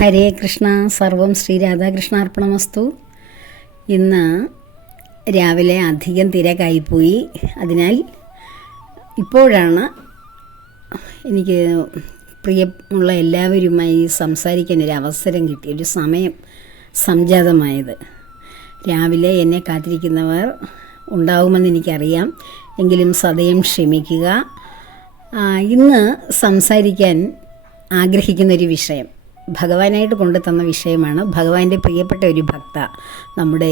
ഹരേ കൃഷ്ണ. സർവം ശ്രീ രാധാകൃഷ്ണാർപ്പണമസ്തു. ഇന്ന് രാവിലെ അധികം തിരക്കായിപ്പോയി. അതിനാൽ ഇപ്പോഴാണ് എനിക്ക് പ്രിയമുള്ള എല്ലാവരുമായി സംസാരിക്കാൻ ഒരു അവസരം കിട്ടി, ഒരു സമയം സംജാതമായത്. രാവിലെ എന്നെ കാത്തിരിക്കുന്നവർ ഉണ്ടാവുമെന്ന് എനിക്കറിയാം, എങ്കിലും സദയം ക്ഷമിക്കുക. ഇന്ന് സംസാരിക്കാൻ ആഗ്രഹിക്കുന്നൊരു വിഷയം ഭഗവാനായിട്ട് കൊണ്ടു തന്ന വിഷയമാണ്. ഭഗവാന്റെ പ്രിയപ്പെട്ട ഒരു ഭക്ത, നമ്മുടെ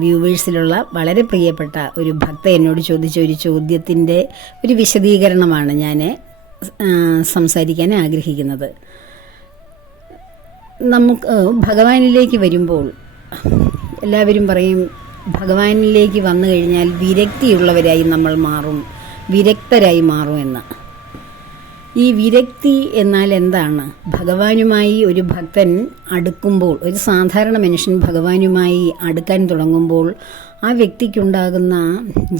വ്യൂവേഴ്സിലുള്ള വളരെ പ്രിയപ്പെട്ട ഒരു ഭക്ത എന്നോട് ചോദിച്ച ഒരു ചോദ്യത്തിൻ്റെ ഒരു വിശദീകരണമാണ് ഞാൻ സംസാരിക്കാൻ ആഗ്രഹിക്കുന്നത്. നമുക്ക് ഭഗവാനിലേക്ക് വരുമ്പോൾ എല്ലാവരും പറയും, ഭഗവാനിലേക്ക് വന്നു കഴിഞ്ഞാൽ വിരക്തിയുള്ളവരായി നമ്മൾ മാറും, വിരക്തരായി മാറും എന്ന്. ഈ വിരക്തി എന്നാൽ എന്താണ്? ഭഗവാനുമായി ഒരു ഭക്തൻ അടുക്കുമ്പോൾ, ഒരു സാധാരണ മനുഷ്യൻ ഭഗവാനുമായി അടുക്കാൻ തുടങ്ങുമ്പോൾ ആ വ്യക്തിക്കുണ്ടാകുന്ന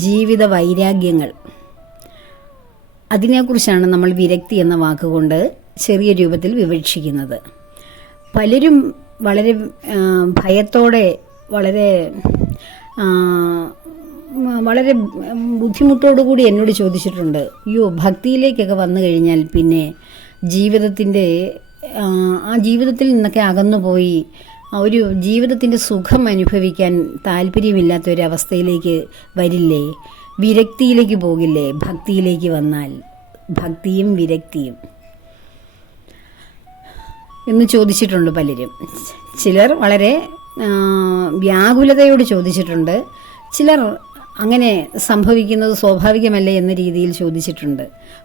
ജീവിത വൈരാഗ്യങ്ങൾ, അതിനെക്കുറിച്ചാണ് നമ്മൾ വിരക്തി എന്ന വാക്കുകൊണ്ട് ചെറിയ രൂപത്തിൽ വിവക്ഷിക്കുന്നത്. പലരും വളരെ ഭയത്തോടെ, വളരെ ബുദ്ധിമുട്ടോടുകൂടി എന്നോട് ചോദിച്ചിട്ടുണ്ട്, അയ്യോ, ഭക്തിയിലേക്കൊക്കെ വന്നു കഴിഞ്ഞാൽ പിന്നെ ആ ജീവിതത്തിൽ നിന്നൊക്കെ അകന്നുപോയി ഒരു ജീവിതത്തിൻ്റെ സുഖം അനുഭവിക്കാൻ താല്പര്യമില്ലാത്ത ഒരവസ്ഥയിലേക്ക് വരില്ലേ, വിരക്തിയിലേക്ക് പോകില്ലേ ഭക്തിയിലേക്ക് വന്നാൽ? ഭക്തിയും വിരക്തിയും എന്ന് ചോദിച്ചിട്ടുണ്ട് പലരും. ചിലർ വളരെ വ്യാകുലതയോട് ചോദിച്ചിട്ടുണ്ട്, ചിലർ അങ്ങനെ സംഭവിക്കുന്നത് സ്വാഭാവികമല്ലേ എന്ന രീതിയിൽ ചോദിച്ചിട്ടുണ്ട്.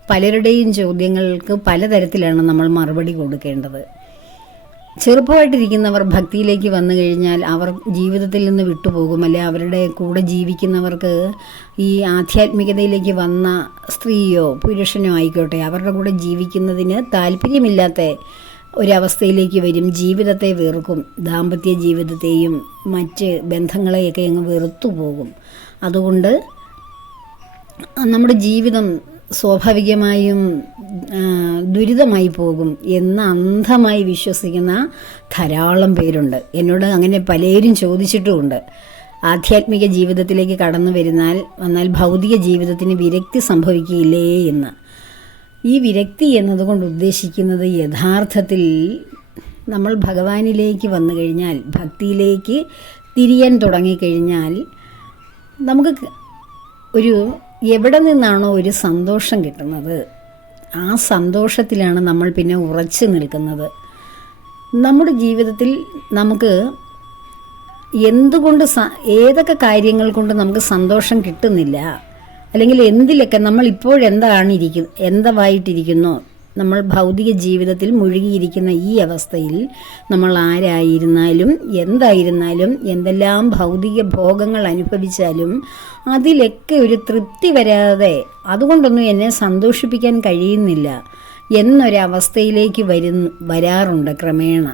പലരുടെയും ചോദ്യങ്ങൾക്ക് പലതരത്തിലാണ് നമ്മൾ മറുപടി കൊടുക്കേണ്ടത്. ചെറുപ്പമായിട്ടിരിക്കുന്നവർ ഭക്തിയിലേക്ക് വന്നു കഴിഞ്ഞാൽ അവർ ജീവിതത്തിൽ നിന്ന് വിട്ടുപോകും, അല്ലെ അവരുടെ കൂടെ ജീവിക്കുന്നവർക്ക് ഈ ആധ്യാത്മികതയിലേക്ക് വന്ന സ്ത്രീയോ പുരുഷനോ ആയിക്കോട്ടെ, അവരുടെ കൂടെ ജീവിക്കുന്നതിന് താല്പര്യമില്ലാത്ത ഒരവസ്ഥയിലേക്ക് വരും. ജീവിതത്തെ വെറുക്കും, ദാമ്പത്യ ജീവിതത്തെയും മറ്റ് ബന്ധങ്ങളെയൊക്കെ അങ്ങ് വെറുത്തു പോകും. അതുകൊണ്ട് നമ്മുടെ ജീവിതം സ്വാഭാവികമായും ദുരിതമായി പോകും എന്ന് അന്ധമായി വിശ്വസിക്കുന്ന ധാരാളം പേരുണ്ട്. എന്നോട് അങ്ങനെ പലരും ചോദിച്ചിട്ടുമുണ്ട്. ആധ്യാത്മിക ജീവിതത്തിലേക്ക് കടന്നു വന്നാൽ ഭൗതിക ജീവിതത്തിന് വിരക്തി സംഭവിക്കില്ലേ എന്ന്. ഈ വിരക്തി എന്നതുകൊണ്ട് ഉദ്ദേശിക്കുന്നത് യഥാർത്ഥത്തിൽ നമ്മൾ ഭഗവാനിലേക്ക് വന്നു കഴിഞ്ഞാൽ, ഭക്തിയിലേക്ക് തിരിയാൻ തുടങ്ങിക്കഴിഞ്ഞാൽ നമുക്ക് എവിടെ നിന്നാണോ ഒരു സന്തോഷം കിട്ടുന്നത്, ആ സന്തോഷത്തിലാണ് നമ്മൾ പിന്നെ ഉറച്ചു നിൽക്കുന്നത്. നമ്മുടെ ജീവിതത്തിൽ നമുക്ക് ഏതൊക്കെ കാര്യങ്ങൾ കൊണ്ട് നമുക്ക് സന്തോഷം കിട്ടുന്നില്ല, അല്ലെങ്കിൽ എന്തിലൊക്കെ നമ്മൾ എന്തായിട്ടിരിക്കുന്നോ, നമ്മൾ ഭൗതിക ജീവിതത്തിൽ മുഴുകിയിരിക്കുന്ന ഈ അവസ്ഥയിൽ നമ്മൾ ആരായിരുന്നാലും എന്തായിരുന്നാലും എന്തെല്ലാം ഭൗതിക ഭോഗങ്ങൾ അനുഭവിച്ചാലും അതിലൊക്കെ ഒരു തൃപ്തി വരാതെ, അതുകൊണ്ടൊന്നും എന്നെ സന്തോഷിപ്പിക്കാൻ കഴിയുന്നില്ല എന്നൊരവസ്ഥയിലേക്ക് വരാറുണ്ട് ക്രമേണ.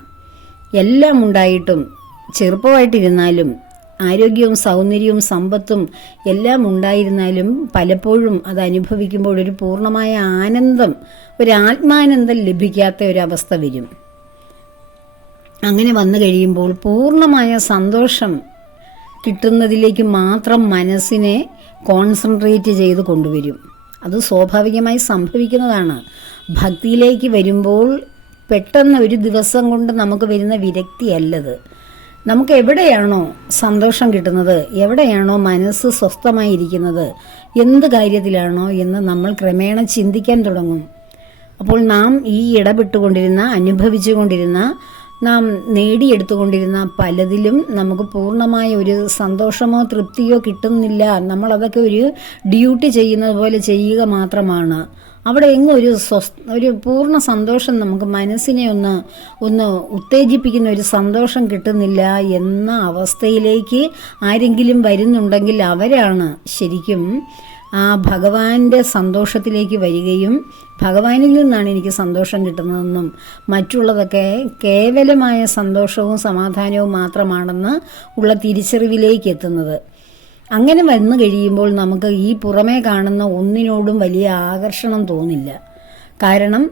എല്ലാം ഉണ്ടായിട്ടും, ചെറുപ്പമായിട്ടിരുന്നാലും ആരോഗ്യവും സൗന്ദര്യവും സമ്പത്തും എല്ലാം ഉണ്ടായിരുന്നാലും പലപ്പോഴും അത് അനുഭവിക്കുമ്പോൾ ഒരു പൂർണ്ണമായ ആനന്ദം, ഒരു ആത്മാനന്ദം ലഭിക്കാത്ത ഒരവസ്ഥ വരും. അങ്ങനെ വന്നു കഴിയുമ്പോൾ പൂർണ്ണമായ സന്തോഷം കിട്ടുന്നതിലേക്ക് മാത്രം മനസ്സിനെ കോൺസെൻട്രേറ്റ് ചെയ്ത് കൊണ്ടുവരും. അത് സ്വാഭാവികമായി സംഭവിക്കുന്നതാണ്. ഭക്തിയിലേക്ക് വരുമ്പോൾ പെട്ടെന്ന് ഒരു ദിവസം കൊണ്ട് നമുക്ക് വരുന്ന വിരക്തിയല്ലത്. നമുക്ക് എവിടെയാണോ സന്തോഷം കിട്ടുന്നത്, എവിടെയാണോ മനസ്സ് സ്വസ്ഥമായിരിക്കുന്നത്, എന്ത് കാര്യത്തിലാണോ എന്ന് നമ്മൾ ക്രമേണ ചിന്തിക്കാൻ തുടങ്ങും. അപ്പോൾ നാം ഈ അനുഭവിച്ചുകൊണ്ടിരുന്ന, നാം നേടിയെടുത്തുകൊണ്ടിരുന്ന പലതിലും നമുക്ക് പൂർണ്ണമായ ഒരു സന്തോഷമോ തൃപ്തിയോ കിട്ടുന്നില്ല. നമ്മളതൊക്കെ ഒരു ഡ്യൂട്ടി ചെയ്യുന്നത് പോലെ ചെയ്യുക മാത്രമാണ്. അവിടെ എങ്ങും ഒരു പൂർണ്ണ സന്തോഷം, നമുക്ക് മനസ്സിനെ ഒന്ന് ഉത്തേജിപ്പിക്കുന്ന ഒരു സന്തോഷം കിട്ടുന്നില്ല എന്ന അവസ്ഥയിലേക്ക് ആരെങ്കിലും വരുന്നുണ്ടെങ്കിൽ അവരാണ് ശരിക്കും ആ ഭഗവാന്റെ സന്തോഷത്തിലേക്ക് വരികയും ഭഗവാനിൽ നിന്നാണ് എനിക്ക് സന്തോഷം കിട്ടുന്നതെന്നും മറ്റുള്ളതൊക്കെ കേവലമായ സന്തോഷവും സമാധാനവും മാത്രമാണെന്ന് ഉള്ള തിരിച്ചറിവിലേക്ക് എത്തുന്നത്. അങ്ങനെ വന്നു കഴിയുമ്പോൾ നമുക്ക് ഈ പുറമേ കാണുന്ന ഒന്നിനോടും വലിയ ആകർഷണം തോന്നില്ല. കാരണം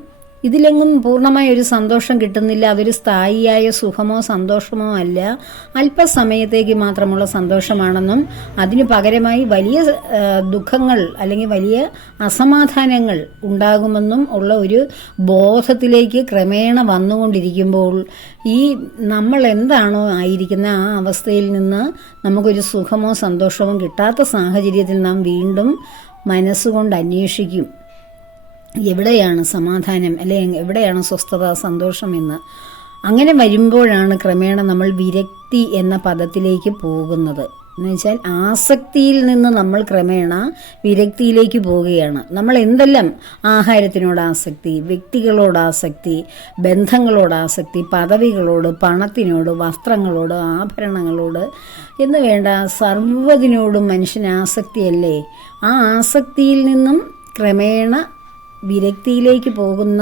ഇതിലെങ്ങും പൂർണ്ണമായ ഒരു സന്തോഷം കിട്ടുന്നില്ല. അതൊരു സ്ഥായിയായ സുഖമോ സന്തോഷമോ അല്ല, അല്പസമയത്തേക്ക് മാത്രമുള്ള സന്തോഷമാണെന്നും അതിനു പകരമായി വലിയ ദുഃഖങ്ങൾ അല്ലെങ്കിൽ വലിയ അസമാധാനങ്ങൾ ഉണ്ടാകുമെന്നും ഉള്ള ഒരു ബോധത്തിലേക്ക് ക്രമേണ വന്നുകൊണ്ടിരിക്കുമ്പോൾ ഈ നമ്മൾ എന്താണോ ആയിരിക്കുന്ന ആ അവസ്ഥയിൽ നിന്ന് നമുക്കൊരു സുഖമോ സന്തോഷമോ കിട്ടാത്ത സാഹചര്യത്തിൽ നാം വീണ്ടും മനസ്സുകൊണ്ട് അന്വേഷിക്കും, എവിടെയാണ് സമാധാനം, അല്ലെങ്കിൽ എവിടെയാണ് സ്വസ്ഥത, സന്തോഷം എന്ന്. അങ്ങനെ വരുമ്പോഴാണ് ക്രമേണ നമ്മൾ വിരക്തി എന്ന പദത്തിലേക്ക് പോകുന്നത്. എന്ന് വെച്ചാൽ ആസക്തിയിൽ നിന്ന് നമ്മൾ ക്രമേണ വിരക്തിയിലേക്ക് പോവുകയാണ്. നമ്മൾ എന്തെല്ലാം ആഹാരത്തിനോട് ആസക്തി, വ്യക്തികളോട് ആസക്തി, ബന്ധങ്ങളോട് ആസക്തി, പദവികളോട്, പണത്തിനോട്, വസ്ത്രങ്ങളോട്, ആഭരണങ്ങളോട് എന്ന് വേണ്ട സർവ്വതിനോടും മനുഷ്യന് ആസക്തിയല്ലേ. ആ ആസക്തിയിൽ നിന്നും ക്രമേണ വിരക്തിയിലേക്ക് പോകുന്ന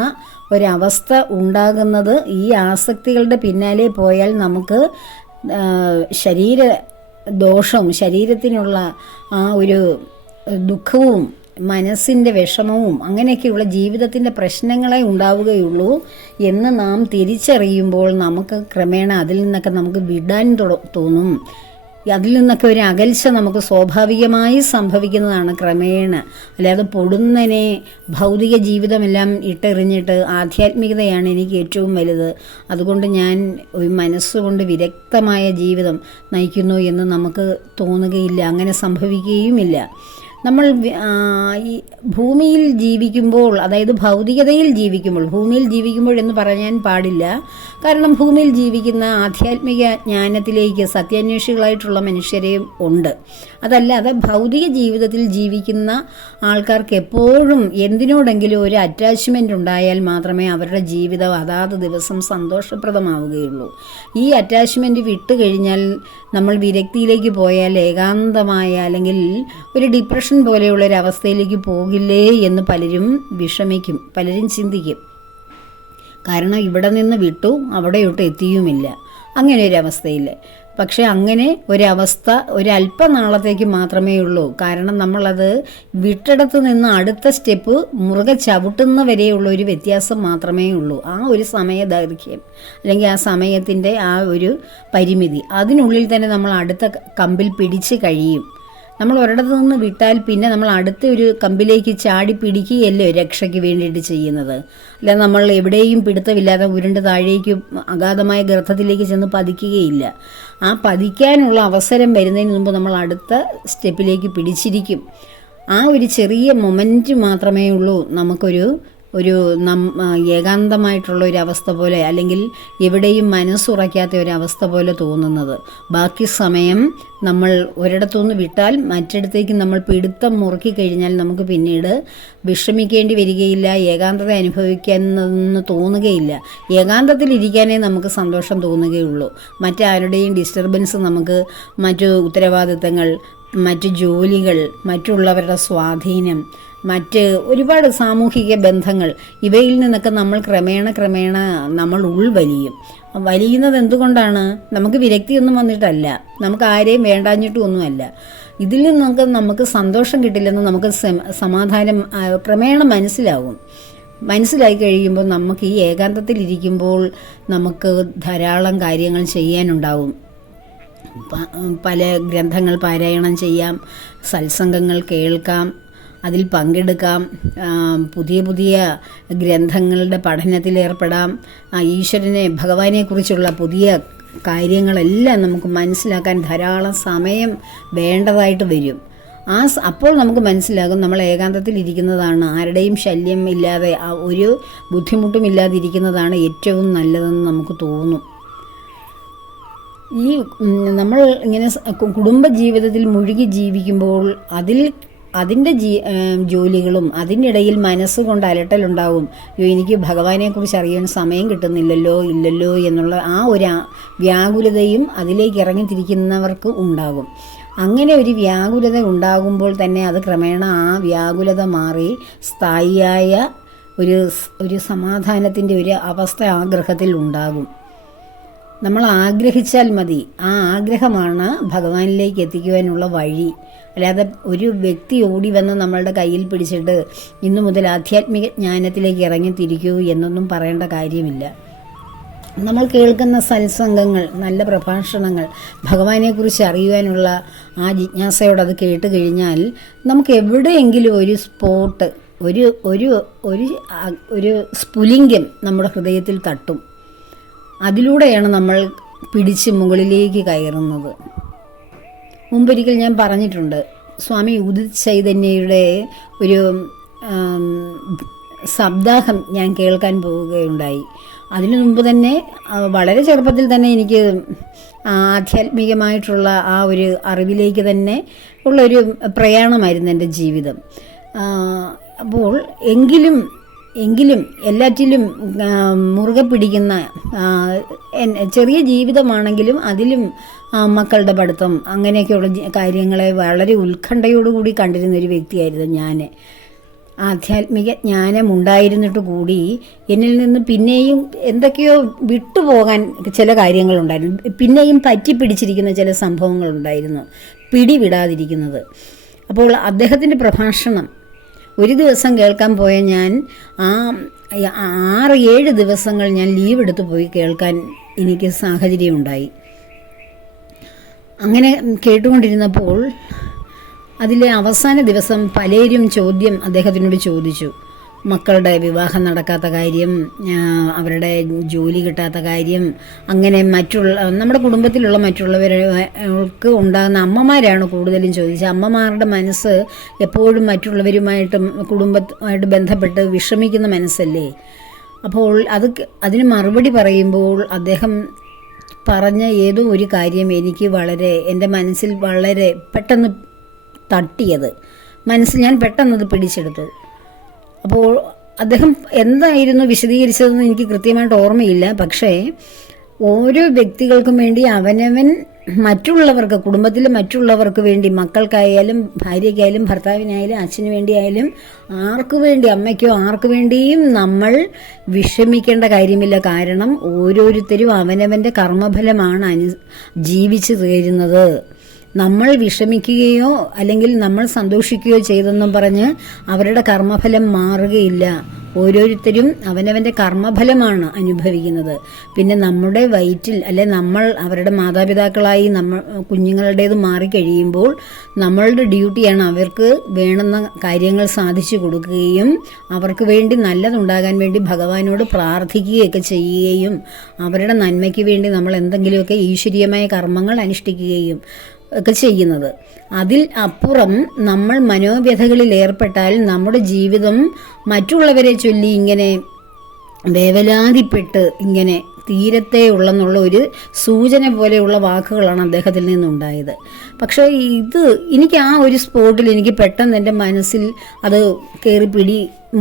ഒരവസ്ഥ ഉണ്ടാകുന്നത് ഈ ആസക്തികളുടെ പിന്നാലെ പോയാൽ നമുക്ക് ശരീര ദോഷവും ശരീരത്തിനുള്ള ആ ഒരു ദുഃഖവും മനസ്സിൻ്റെ വിഷമവും അങ്ങനെയൊക്കെയുള്ള ജീവിതത്തിൻ്റെ പ്രശ്നങ്ങളെ ഉണ്ടാവുകയുള്ളൂ എന്ന് നാം തിരിച്ചറിയുമ്പോൾ നമുക്ക് ക്രമേണ അതിൽ നിന്നൊക്കെ നമുക്ക് വിടാൻ തോന്നും. അതിൽ നിന്നൊക്കെ ഒരു അകൽച്ച നമുക്ക് സ്വാഭാവികമായി സംഭവിക്കുന്നതാണ് ക്രമേണ. അല്ലാതെ പൊടുന്നനെ ഭൗതിക ജീവിതമെല്ലാം ഇട്ടെറിഞ്ഞിട്ട് ആധ്യാത്മികതയാണ് എനിക്ക് ഏറ്റവും വലുത്, അതുകൊണ്ട് ഞാൻ ഒരു മനസ്സുകൊണ്ട് വിരക്തമായ ജീവിതം നയിക്കുന്നു എന്ന് നമുക്ക് തോന്നുകയില്ല. അങ്ങനെ സംഭവിക്കുകയുമില്ല. നമ്മൾ ഈ ഭൂമിയിൽ ജീവിക്കുമ്പോൾ, അതായത് ഭൗതികതയിൽ ജീവിക്കുമ്പോൾ, ഭൂമിയിൽ ജീവിക്കുമ്പോൾ എന്ന് പറയാൻ പാടില്ല. കാരണം ഭൂമിയിൽ ജീവിക്കുന്ന ആധ്യാത്മിക ജ്ഞാനത്തിലേക്ക് സത്യാന്വേഷികളായിട്ടുള്ള മനുഷ്യരെയും ഉണ്ട്. അതല്ലാതെ ഭൗതിക ജീവിതത്തിൽ ജീവിക്കുന്ന ആൾക്കാർക്ക് എപ്പോഴും എന്തിനോടെങ്കിലും ഒരു അറ്റാച്ച്മെൻ്റ് ഉണ്ടായാൽ മാത്രമേ അവരുടെ ജീവിതം അതാത് ദിവസം സന്തോഷപ്രദമാവുകയുള്ളൂ. ഈ അറ്റാച്ച്മെൻറ്റ് വിട്ടുകഴിഞ്ഞാൽ നമ്മൾ വിരക്തിയിലേക്ക് പോയാൽ ഏകാന്തമായ അല്ലെങ്കിൽ ഒരു ഡിപ്രഷൻ പോലെയുള്ളൊരവസ്ഥയിലേക്ക് പോകില്ലേ എന്ന് പലരും വിഷമിക്കും, പലരും ചിന്തിക്കും. കാരണം ഇവിടെ നിന്ന് വിട്ടു അവിടെയോട്ട് എത്തിയുമില്ല, അങ്ങനെ ഒരു അവസ്ഥയിൽ. പക്ഷെ അങ്ങനെ ഒരവസ്ഥ ഒരല്പനാളത്തേക്ക് മാത്രമേ ഉള്ളൂ. കാരണം നമ്മളത് വിട്ടിടത്ത് നിന്ന് അടുത്ത സ്റ്റെപ്പ് മുറുകെ ചവിട്ടുന്ന വരെയുള്ള ഒരു വ്യത്യാസം മാത്രമേ ഉള്ളൂ. ആ ഒരു സമയദൈർഘ്യം അല്ലെങ്കിൽ ആ സമയത്തിൻ്റെ ആ ഒരു പരിമിതി, അതിനുള്ളിൽ തന്നെ നമ്മൾ അടുത്ത കമ്പിൽ പിടിച്ച് കഴിയും. നമ്മൾ ഒരിടത്ത് നിന്ന് വിട്ടാൽ പിന്നെ നമ്മൾ അടുത്ത ഒരു കമ്പിലേക്ക് ചാടി പിടിക്കുകയല്ലേ രക്ഷയ്ക്ക് വേണ്ടിയിട്ട് ചെയ്യുന്നത്. അല്ല നമ്മൾ എവിടെയും പിടുത്തമില്ലാതെ ഉരുണ്ട് താഴേക്ക് അഗാധമായ ഗർത്തത്തിലേക്ക് ചെന്ന് പതിക്കുകയില്ല. ആ പതിക്കാനുള്ള അവസരം വരുന്നതിന് മുമ്പ് നമ്മൾ അടുത്ത സ്റ്റെപ്പിലേക്ക് പിടിച്ചിരിക്കും. ആ ഒരു ചെറിയ മൊമെൻറ്റ് മാത്രമേ ഉള്ളൂ നമുക്കൊരു ഏകാന്തമായിട്ടുള്ള ഒരു അവസ്ഥ പോലെ, അല്ലെങ്കിൽ എവിടെയും മനസ്സുറയ്ക്കാത്ത ഒരവസ്ഥ പോലെ തോന്നുന്നത്. ബാക്കി സമയം നമ്മൾ ഒരിടത്തുനിന്ന് വിട്ടാൽ മറ്റിടത്തേക്ക് നമ്മൾ പിടുത്തം മുറുക്കി കഴിഞ്ഞാൽ നമുക്ക് പിന്നീട് വിഷമിക്കേണ്ടി വരികയില്ല, ഏകാന്തത അനുഭവിക്കാനെന്ന് തോന്നുകയില്ല. ഏകാന്തത്തിലിരിക്കാനേ നമുക്ക് സന്തോഷം തോന്നുകയുള്ളൂ. മറ്റാരുടെയും ഡിസ്റ്റർബൻസ്, നമുക്ക് മറ്റു ഉത്തരവാദിത്തങ്ങൾ, മറ്റു ജോലികൾ, മറ്റുള്ളവരുടെ സ്വാധീനം, മറ്റ് ഒരുപാട് സാമൂഹിക ബന്ധങ്ങൾ, ഇവയിൽ നിന്നൊക്കെ നമ്മൾ ക്രമേണ നമ്മൾ വലിയുന്നത് എന്തുകൊണ്ടാണ്? നമുക്ക് വിരക്തിയൊന്നും വന്നിട്ടല്ല, നമുക്ക് ആരെയും വേണ്ടാഞ്ഞിട്ടൊന്നുമല്ല. ഇതിൽ നിന്നൊക്കെ നമുക്ക് സന്തോഷം കിട്ടില്ലെന്ന് നമുക്ക് സമാധാനം ക്രമേണ മനസ്സിലായി കഴിയുമ്പോൾ നമുക്ക് ഈ ഏകാന്തത്തിലിരിക്കുമ്പോൾ നമുക്ക് ധാരാളം കാര്യങ്ങൾ ചെയ്യാനുണ്ടാവും. പല ഗ്രന്ഥങ്ങൾ പാരായണം ചെയ്യാം, സത്സംഗങ്ങൾ കേൾക്കാം, അതിൽ പങ്കെടുക്കാം, പുതിയ ഗ്രന്ഥങ്ങളുടെ പഠനത്തിലേർപ്പെടാം, ഈശ്വരനെ ഭഗവാനെക്കുറിച്ചുള്ള പുതിയ കാര്യങ്ങളെല്ലാം നമുക്ക് മനസ്സിലാക്കാൻ ധാരാളം സമയം വേണ്ടതായിട്ട് വരും. അപ്പോൾ നമുക്ക് മനസ്സിലാകും നമ്മൾ ഏകാന്തത്തിലിരിക്കുന്നതാണ്, ആരുടെയും ശല്യം ഇല്ലാതെ ഒരു ബുദ്ധിമുട്ടും ഇല്ലാതിരിക്കുന്നതാണ് ഏറ്റവും നല്ലതെന്ന് നമുക്ക് തോന്നും. ഈ നമ്മൾ ഇങ്ങനെ കുടുംബജീവിതത്തിൽ മുഴുകി ജീവിക്കുമ്പോൾ അതിൻ്റെ ജോലികളും അതിനിടയിൽ മനസ്സുകൊണ്ട് അലട്ടലുണ്ടാവും. എനിക്ക് ഭഗവാനെക്കുറിച്ച് അറിയാൻ സമയം ഇല്ലല്ലോ എന്നുള്ള ആ ഒരു വ്യാകുലതയും അതിലേക്ക് ഇറങ്ങിത്തിരിക്കുന്നവർക്ക് ഉണ്ടാകും. അങ്ങനെ ഒരു വ്യാകുലത ഉണ്ടാകുമ്പോൾ തന്നെ അത് ക്രമേണ ആ വ്യാകുലത മാറി സ്ഥായിയായ ഒരു സമാധാനത്തിൻ്റെ ഒരു അവസ്ഥ ആ ഗ്രഹത്തിൽ ഉണ്ടാകും. നമ്മൾ ആഗ്രഹിച്ചാൽ മതി. ആ ആഗ്രഹമാണ് ഭഗവാനിലേക്ക് എത്തിക്കുവാനുള്ള വഴി. അല്ലാതെ ഒരു വ്യക്തി ഓടി വന്ന് നമ്മളുടെ കയ്യിൽ പിടിച്ചിട്ട് ഇന്നു മുതൽ ആധ്യാത്മിക ജ്ഞാനത്തിലേക്ക് ഇറങ്ങിത്തിരിക്കൂ എന്നൊന്നും പറയേണ്ട കാര്യമില്ല. നമ്മൾ കേൾക്കുന്ന സത്സംഗങ്ങൾ, നല്ല പ്രഭാഷണങ്ങൾ, ഭഗവാനെക്കുറിച്ച് അറിയുവാനുള്ള ആ ജിജ്ഞാസയോടെ അത് കേട്ട് കഴിഞ്ഞാൽ നമുക്ക് എവിടെയെങ്കിലും ഒരു സ്പോട്ട്, ഒരു ഒരു ഒരു ഒരു സ്ഫുലിംഗം നമ്മുടെ ഹൃദയത്തിൽ തട്ടും. അതിലൂടെയാണ് നമ്മൾ പിടിച്ച് മുകളിലേക്ക് കയറുന്നത്. മുമ്പൊരിക്കൽ ഞാൻ പറഞ്ഞിട്ടുണ്ട്, സ്വാമി ഉദിത് ചൈതന്യയുടെ ഒരു സപ്താഹം ഞാൻ കേൾക്കാൻ പോവുകയുണ്ടായി. അതിനു മുമ്പ് തന്നെ വളരെ ചെറുപ്പത്തിൽ തന്നെ എനിക്ക് ആധ്യാത്മികമായിട്ടുള്ള ആ ഒരു അറിവിലേക്ക് തന്നെ ഉള്ളൊരു പ്രയാണമായിരുന്നു എൻ്റെ ജീവിതം. അപ്പോൾ എങ്കിലും എല്ലാറ്റിലും മുറുകെ പിടിക്കുന്ന ചെറിയ ജീവിതമാണെങ്കിലും അതിലും മക്കളുടെ പഠിത്തം അങ്ങനെയൊക്കെയുള്ള കാര്യങ്ങളെ വളരെ ഉത്കണ്ഠയോടുകൂടി കണ്ടിരുന്ന ഒരു വ്യക്തിയായിരുന്നു ഞാൻ. ആധ്യാത്മിക ജ്ഞാനം ഉണ്ടായിരുന്നിട്ട് കൂടി എന്നിൽ നിന്ന് പിന്നെയും എന്തൊക്കെയോ വിട്ടുപോകാൻ ചില കാര്യങ്ങളുണ്ടായിരുന്നു. പിന്നെയും പറ്റിപ്പിടിച്ചിരിക്കുന്ന ചില സംഭവങ്ങളുണ്ടായിരുന്നു, പിടിവിടാതിരിക്കുന്നത്. അപ്പോൾ അദ്ദേഹത്തിൻ്റെ പ്രഭാഷണം ഒരു ദിവസം കേൾക്കാൻ പോയ ഞാൻ 6-7 ദിവസങ്ങൾ ഞാൻ ലീവ് എടുത്ത് പോയി കേൾക്കാൻ എനിക്ക് സാഹചര്യമുണ്ടായി. അങ്ങനെ കേട്ടുകൊണ്ടിരുന്നപ്പോൾ അതിലെ അവസാന ദിവസം പലരും അദ്ദേഹത്തിനോട് ചോദിച്ചു. മക്കളുടെ വിവാഹം നടക്കാത്ത കാര്യം, അവരുടെ ജോലി കിട്ടാത്ത കാര്യം, അങ്ങനെ നമ്മുടെ കുടുംബത്തിലുള്ള മറ്റുള്ളവർക്ക് ഉണ്ടാകുന്ന അമ്മമാരാണ് കൂടുതലും ചോദിച്ചത്. അമ്മമാരുടെ മനസ്സ് എപ്പോഴും മറ്റുള്ളവരുമായിട്ടും കുടുംബമായിട്ട് ബന്ധപ്പെട്ട് വിഷമിക്കുന്ന മനസ്സല്ലേ. അപ്പോൾ അതിന് മറുപടി പറയുമ്പോൾ അദ്ദേഹം പറഞ്ഞ ഏതോ ഒരു കാര്യം എനിക്ക് എൻ്റെ മനസ്സിൽ വളരെ പെട്ടെന്ന് തട്ടിയത്, ഞാൻ പെട്ടെന്നത് പിടിച്ചെടുത്തു. അപ്പോൾ അദ്ദേഹം എന്തായിരുന്നു വിശദീകരിച്ചതെന്ന് എനിക്ക് കൃത്യമായിട്ട് ഓർമ്മയില്ല. പക്ഷേ ഓരോ വ്യക്തികൾക്കും വേണ്ടി അവനവൻ മറ്റുള്ളവർക്ക്, കുടുംബത്തിലെ മറ്റുള്ളവർക്ക് വേണ്ടി, മക്കൾക്കായാലും ഭാര്യയ്ക്കായാലും ഭർത്താവിനായാലും അച്ഛന് വേണ്ടിയായാലും ആർക്കു വേണ്ടി, അമ്മയ്ക്കോ ആർക്കു വേണ്ടിയും നമ്മൾ വിഷമിക്കേണ്ട കാര്യമില്ല. കാരണം ഓരോരുത്തരും അവനവൻ്റെ കർമ്മഫലമാണ് ജീവിച്ചു തീരുന്നത്. നമ്മൾ വിഷമിക്കുകയോ അല്ലെങ്കിൽ നമ്മൾ സന്തോഷിക്കുകയോ ചെയ്തെന്നും പറഞ്ഞ് അവരുടെ കർമ്മഫലം മാറുകയില്ല. ഓരോരുത്തരും അവനവൻ്റെ കർമ്മഫലമാണ് അനുഭവിക്കുന്നത്. പിന്നെ നമ്മുടെ വയറ്റിൽ നമ്മൾ അവരുടെ മാതാപിതാക്കളായി കുഞ്ഞുങ്ങളുടേത് മാറിക്കഴിയുമ്പോൾ നമ്മളുടെ ഡ്യൂട്ടിയാണ് അവർക്ക് വേണ്ടുന്ന കാര്യങ്ങൾ സാധിച്ചു കൊടുക്കുകയും അവർക്ക് വേണ്ടി നല്ലതുണ്ടാകാൻ വേണ്ടി ഭഗവാനോട് പ്രാർത്ഥിക്കുകയൊക്കെ ചെയ്യുകയും അവരുടെ നന്മയ്ക്ക് വേണ്ടി നമ്മൾ എന്തെങ്കിലുമൊക്കെ ഈശ്വരീയമായ കർമ്മങ്ങൾ അനുഷ്ഠിക്കുകയും ഒക്കെ ചെയ്യുന്നത്. അതിൽ അപ്പുറം നമ്മൾ മനോവ്യഥകളിൽ ഏർപ്പെട്ടാൽ നമ്മുടെ ജീവിതം മറ്റുള്ളവരെ ചൊല്ലി ഇങ്ങനെ വേവലാതിപ്പെട്ട് ഇങ്ങനെ തീരത്തേ ഉള്ളെന്നുള്ള ഒരു സൂചന പോലെയുള്ള വാക്കുകളാണ് അദ്ദേഹത്തിൽ നിന്നുണ്ടായത്. പക്ഷേ എനിക്ക് ആ ഒരു സ്പോട്ടിൽ എനിക്ക് പെട്ടെന്ന് എൻ്റെ മനസ്സിൽ അത് കയറി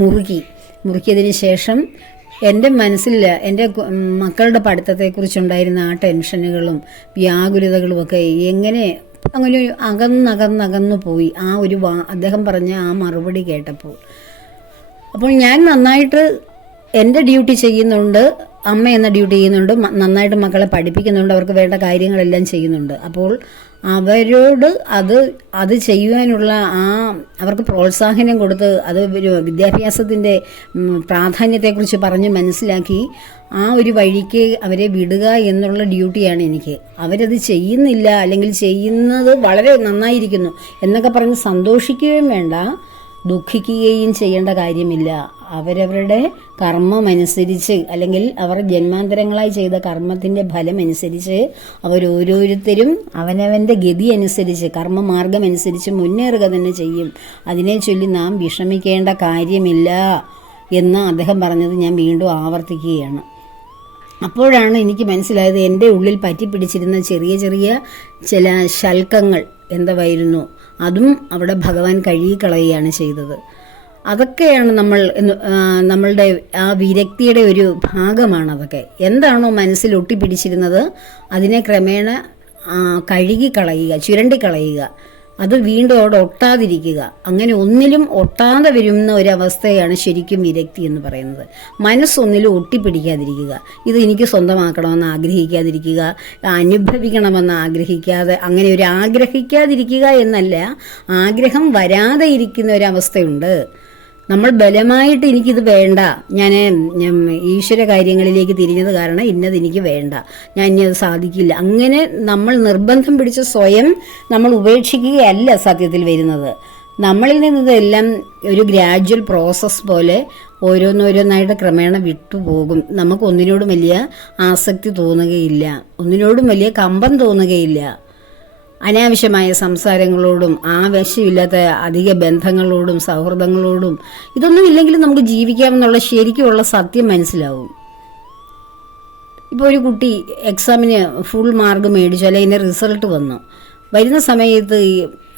മുറുക്കിയതിന് ശേഷം എൻ്റെ മനസ്സിൽ എൻ്റെ മക്കളുടെ പഠിത്തത്തെക്കുറിച്ചുണ്ടായിരുന്ന ആ ടെൻഷനുകളും വ്യാകുലതകളുമൊക്കെ അങ്ങനെ അകന്നകന്നു പോയി അദ്ദേഹം പറഞ്ഞ ആ മറുപടി കേട്ടപ്പോൾ. അപ്പോൾ ഞാൻ നന്നായിട്ട് എൻ്റെ ഡ്യൂട്ടി ചെയ്യുന്നുണ്ട്, അമ്മ എന്ന ഡ്യൂട്ടി ചെയ്യുന്നുണ്ട്, നന്നായിട്ട് മക്കളെ പഠിപ്പിക്കുന്നുണ്ട്, അവർക്ക് വേണ്ട കാര്യങ്ങളെല്ലാം ചെയ്യുന്നുണ്ട്. അപ്പോൾ അവരോട് അത് ചെയ്യുവാനുള്ള അവർക്ക് പ്രോത്സാഹനം കൊടുത്ത് അത് ഒരു വിദ്യാഭ്യാസത്തിൻ്റെ പ്രാധാന്യത്തെക്കുറിച്ച് പറഞ്ഞ് മനസ്സിലാക്കി ആ ഒരു വഴിക്ക് അവരെ വിടുക എന്നുള്ള ഡ്യൂട്ടിയാണ് എനിക്ക്. അവരത് ചെയ്യുന്നില്ല, അല്ലെങ്കിൽ ചെയ്യുന്നത് വളരെ നന്നായിരിക്കുന്നു എന്നൊക്കെ പറഞ്ഞ് സന്തോഷിക്കുകയും വേണ്ട, ദുഃഖിക്കുകയും ചെയ്യേണ്ട കാര്യമില്ല. അവരവരുടെ കർമ്മമനുസരിച്ച്, അല്ലെങ്കിൽ അവർ ജന്മാന്തരങ്ങളായി ചെയ്ത കർമ്മത്തിൻ്റെ ഫലമനുസരിച്ച് അവരോരോരുത്തരും അവനവൻ്റെ ഗതി അനുസരിച്ച്, കർമ്മമാർഗമനുസരിച്ച് മുന്നേറുക തന്നെ ചെയ്യും. അതിനെ ചൊല്ലി നാം വിഷമിക്കേണ്ട കാര്യമില്ല എന്ന് അദ്ദേഹം പറഞ്ഞത് ഞാൻ വീണ്ടും ആവർത്തിക്കുകയാണ്. അപ്പോഴാണ് എനിക്ക് മനസ്സിലായത് എൻ്റെ ഉള്ളിൽ പറ്റിപ്പിടിച്ചിരുന്ന ചെറിയ ചെറിയ ചില ശൽക്കങ്ങൾ എന്തായിരുന്നു, അതും അവിടെ ഭഗവാൻ കഴുകിക്കളയുകയാണ് ചെയ്തത്. അതൊക്കെയാണ് നമ്മളുടെ ആ വിരക്തിയുടെ ഒരു ഭാഗമാണ്. അതൊക്കെ എന്താണോ മനസ്സിൽ ഒട്ടിപ്പിടിച്ചിരുന്നത് അതിനെ ക്രമേണ കഴുകിക്കളയുക, ചുരണ്ടിക്കളയുക. അത് വീണ്ടും അവിടെ ഒട്ടാതിരിക്കുക. അങ്ങനെ ഒന്നിലും ഒട്ടാതെ വരുന്ന ഒരവസ്ഥയാണ് ശരിക്കും വിരക്തി എന്ന് പറയുന്നത്. മനസ്സൊന്നിലും ഒട്ടിപ്പിടിക്കാതിരിക്കുക. ഇത് എനിക്ക് സ്വന്തമാക്കണമെന്ന് ആഗ്രഹിക്കാതിരിക്കുക, അനുഭവിക്കണമെന്ന് ആഗ്രഹിക്കാതെ, അങ്ങനെ ഒരു ആഗ്രഹിക്കാതിരിക്കുക എന്നല്ല, ആഗ്രഹം വരാതെ ഇരിക്കുന്ന ഒരവസ്ഥയുണ്ട്. നമ്മൾ ബലമായിട്ട് എനിക്കിത് വേണ്ട, ഞാൻ ഈശ്വര കാര്യങ്ങളിലേക്ക് തിരിഞ്ഞത് കാരണം ഇന്നത് എനിക്ക് വേണ്ട, ഞാൻ ഇനി അത് സാധിക്കില്ല, അങ്ങനെ നമ്മൾ നിർബന്ധം പിടിച്ച് സ്വയം നമ്മൾ ഉപേക്ഷിക്കുകയല്ല സത്യത്തിൽ വരുന്നത്. നമ്മളിൽ നിന്നിതെല്ലാം ഒരു ഗ്രാജുവൽ പ്രോസസ്സ് പോലെ ഓരോന്നോരോന്നായിട്ട് ക്രമേണ വിട്ടുപോകും. നമുക്ക് ഒന്നിനോടും വലിയ ആസക്തി തോന്നുകയില്ല, ഒന്നിനോടും വലിയ കമ്പം തോന്നുകയില്ല. അനാവശ്യമായ സംസാരങ്ങളോടും ആവശ്യമില്ലാത്ത അധിക ബന്ധങ്ങളോടും സൗഹൃദങ്ങളോടും ഇതൊന്നും ഇല്ലെങ്കിലും നമുക്ക് ജീവിക്കാമെന്നുള്ള ശരിക്കുമുള്ള സത്യം മനസ്സിലാവും. ഇപ്പോൾ ഒരു കുട്ടി എക്സാമിന് ഫുൾ മാർക്ക് മേടിച്ചു, അല്ലെങ്കിൽ അതിൻ്റെ റിസൾട്ട് വന്നു. വരുന്ന സമയത്ത് ഈ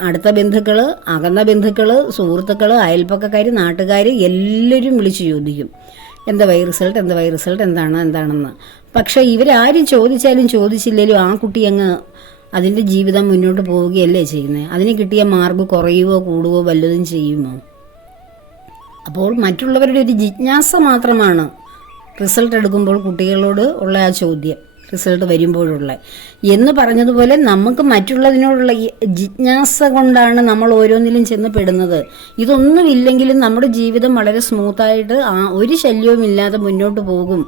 അടുത്ത ബന്ധുക്കൾ, അകന്ന ബന്ധുക്കൾ, സുഹൃത്തുക്കൾ, അയൽപ്പക്കക്കാർ, നാട്ടുകാർ എല്ലാവരും വിളിച്ചു ചോദിക്കും, എന്തായി റിസൾട്ട്, എന്തായി റിസൾട്ട്, എന്താണെന്ന്. പക്ഷേ ഇവരാരും ചോദിച്ചാലും ചോദിച്ചില്ലെങ്കിലും ആ കുട്ടി അങ്ങ് അതിൻ്റെ ജീവിതം മുന്നോട്ട് പോവുകയല്ലേ ചെയ്യുന്നത്. അതിന് കിട്ടിയ മാർക്ക് കുറയുവോ കൂടുവോ വല്ലതും ചെയ്യുമോ? അപ്പോൾ മറ്റുള്ളവരുടെ ഒരു ജിജ്ഞാസ മാത്രമാണ് റിസൾട്ട് എടുക്കുമ്പോൾ കുട്ടികളോട് ഉള്ള ആ ചോദ്യം, റിസൾട്ട് വരുമ്പോഴുള്ള എന്ന് പറഞ്ഞതുപോലെ നമുക്ക് മറ്റുള്ളതിനോടുള്ള ജിജ്ഞാസ കൊണ്ടാണ് നമ്മൾ ഓരോന്നിലും ചെന്ന് പെടുന്നത്. ഇതൊന്നുമില്ലെങ്കിലും നമ്മുടെ ജീവിതം വളരെ സ്മൂത്തായിട്ട് ഒരു ശല്യവും ഇല്ലാതെ മുന്നോട്ട് പോകും,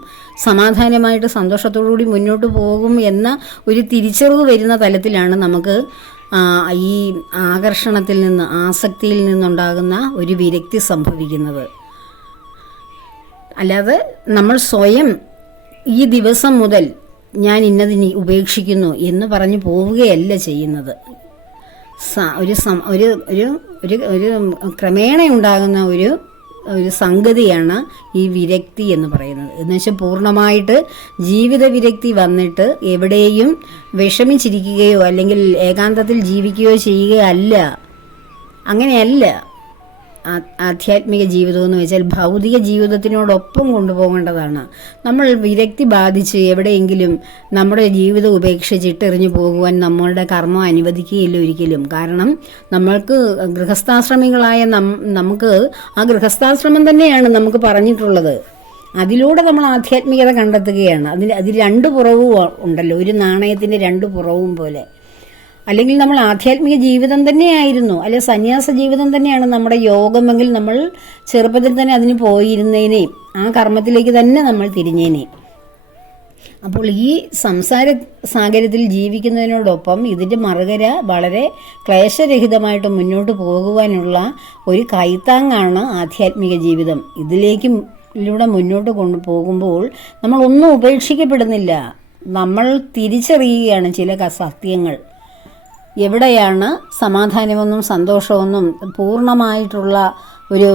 സമാധാനമായിട്ട് സന്തോഷത്തോടുകൂടി മുന്നോട്ട് പോകും എന്ന ഒരു തിരിച്ചറിവ് വരുന്ന തലത്തിലാണ് നമുക്ക് ഈ ആകർഷണത്തിൽ നിന്ന്, ആസക്തിയിൽ നിന്നുണ്ടാകുന്ന ഒരു വിരക്തി സംഭവിക്കുന്നത്. അല്ലാതെ നമ്മൾ സ്വയം ഈ ദിവസം മുതൽ ഞാൻ ഇന്നതിനെ ഉപേക്ഷിക്കുന്നു എന്ന് പറഞ്ഞു പോവുകയല്ല ചെയ്യുന്നത്. ഒരു ക്രമേണ ഉണ്ടാകുന്ന ഒരു സംഗതിയാണ് ഈ വിരക്തി എന്ന് പറയുന്നത്. എന്ന് വെച്ചാൽ പൂർണ്ണമായിട്ട് ജീവിത വിരക്തി വന്നിട്ട് എവിടെയും വിഷമിച്ചിരിക്കുകയോ അല്ലെങ്കിൽ ഏകാന്തത്തിൽ ജീവിക്കുകയോ ചെയ്യുകയല്ല. അങ്ങനെയല്ല ആധ്യാത്മിക ജീവിതം എന്ന് വെച്ചാൽ ഭൗതിക ജീവിതത്തിനോടൊപ്പം കൊണ്ടുപോകേണ്ടതാണ്. നമ്മൾ വിരക്തി ബാധിച്ച് എവിടെയെങ്കിലും നമ്മുടെ ജീവിതം ഉപേക്ഷിച്ചിട്ടെറിഞ്ഞു പോകുവാൻ നമ്മളുടെ കർമ്മം അനുവദിക്കുകയില്ല ഒരിക്കലും. കാരണം നമ്മൾക്ക് ഗൃഹസ്ഥാശ്രമികളായ നമുക്ക് ആ ഗൃഹസ്ഥാശ്രമം തന്നെയാണ് നമുക്ക് പറഞ്ഞിട്ടുള്ളത്. അതിലൂടെ നമ്മൾ ആധ്യാത്മികത കണ്ടെത്തുകയാണ്. അതിൽ രണ്ട് പുറവും ഉണ്ടല്ലോ, ഒരു നാണയത്തിൻ്റെ രണ്ട് പുറവും പോലെ. അല്ലെങ്കിൽ നമ്മൾ ആധ്യാത്മിക ജീവിതം തന്നെയായിരുന്നു, അല്ലെ സന്യാസ ജീവിതം തന്നെയാണ് നമ്മുടെ യോഗമെങ്കിൽ നമ്മൾ ചെറുപ്പത്തിൽ തന്നെ അതിന് പോയിരുന്നേനെ, ആ കർമ്മത്തിലേക്ക് തന്നെ നമ്മൾ തിരിഞ്ഞേനെ. അപ്പോൾ ഈ സംസാര സാഗരത്തിൽ ജീവിക്കുന്നതിനോടൊപ്പം ഇതിൻ്റെ മറുകര വളരെ ക്ലേശരഹിതമായിട്ട് മുന്നോട്ട് പോകുവാനുള്ള ഒരു കൈത്താങ്ങാണ് ആധ്യാത്മിക ജീവിതം. ഇതിലൂടെ മുന്നോട്ട് കൊണ്ടുപോകുമ്പോൾ നമ്മളൊന്നും ഉപേക്ഷിക്കപ്പെടുന്നില്ല. നമ്മൾ തിരിച്ചറിയുകയാണ് ചില സത്യങ്ങൾ. എവിടെയാണ് സമാധാനമൊന്നും സന്തോഷമൊന്നും പൂർണ്ണമായിട്ടുള്ള ഒരു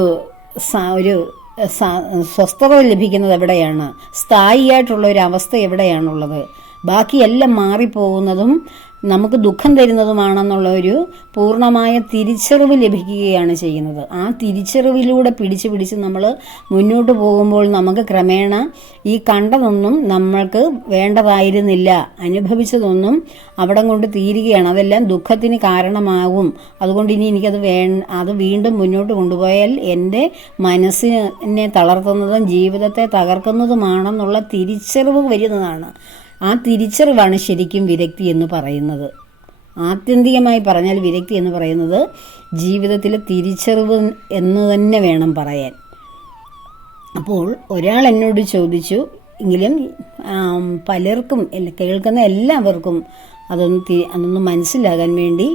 സ്വസ്ഥത ലഭിക്കുന്നത് എവിടെയാണ്, സ്ഥായിയായിട്ടുള്ള ഒരു അവസ്ഥ എവിടെയാണുള്ളത്, ബാക്കിയെല്ലാം മാറിപ്പോകുന്നതും നമുക്ക് ദുഃഖം തരുന്നതുമാണെന്നുള്ള ഒരു പൂർണ്ണമായ തിരിച്ചറിവ് ലഭിക്കുകയാണ് ചെയ്യുന്നത്. ആ തിരിച്ചറിവിലൂടെ പിടിച്ച് നമ്മൾ മുന്നോട്ട് പോകുമ്പോൾ നമുക്ക് ക്രമേണ ഈ കണ്ടതൊന്നും നമ്മൾക്ക് വേണ്ടതായിരുന്നില്ല, അനുഭവിച്ചതൊന്നും അവിടം കൊണ്ട് തീരുകയാണ്. അതെല്ലാം ദുഃഖത്തിന് കാരണമാകും. അതുകൊണ്ട് ഇനി എനിക്കത് അത് വീണ്ടും മുന്നോട്ട് കൊണ്ടുപോയാൽ എൻ്റെ മനസ്സിനെ തളർത്തുന്നതും ജീവിതത്തെ തകർക്കുന്നതുമാണെന്നുള്ള തിരിച്ചറിവ് വരുന്നതാണ്. ആ തിരിച്ചറിവാണ് ശരിക്കും വിരക്തി എന്ന് പറയുന്നത്. ആത്യന്തികമായി പറഞ്ഞാൽ വിരക്തി എന്ന് പറയുന്നത് ജീവിതത്തിലെ തിരിച്ചറിവ് എന്ന് തന്നെ വേണം പറയാൻ. അപ്പോൾ ഒരാൾ എന്നോട് ചോദിച്ചു, എങ്കിലും പലർക്കും കേൾക്കുന്ന എല്ലാവർക്കും അതൊന്ന് മനസ്സിലാകാൻ വേണ്ടി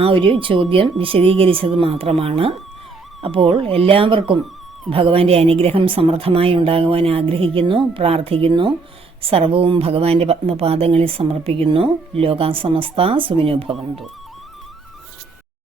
ആ ഒരു ചോദ്യം വിശദീകരിച്ചത് മാത്രമാണ്. അപ്പോൾ എല്ലാവർക്കും ഭഗവാന്റെ അനുഗ്രഹം സമൃദ്ധമായി ഉണ്ടാകുവാൻ ആഗ്രഹിക്കുന്നു, പ്രാർത്ഥിക്കുന്നു. സർവവും ഭഗവാന്റെ പത്മപാദങ്ങളിൽ സമർപ്പിക്കുന്നു. ലോകാ സമസ്ത സുഖിനോ ഭവന്തു.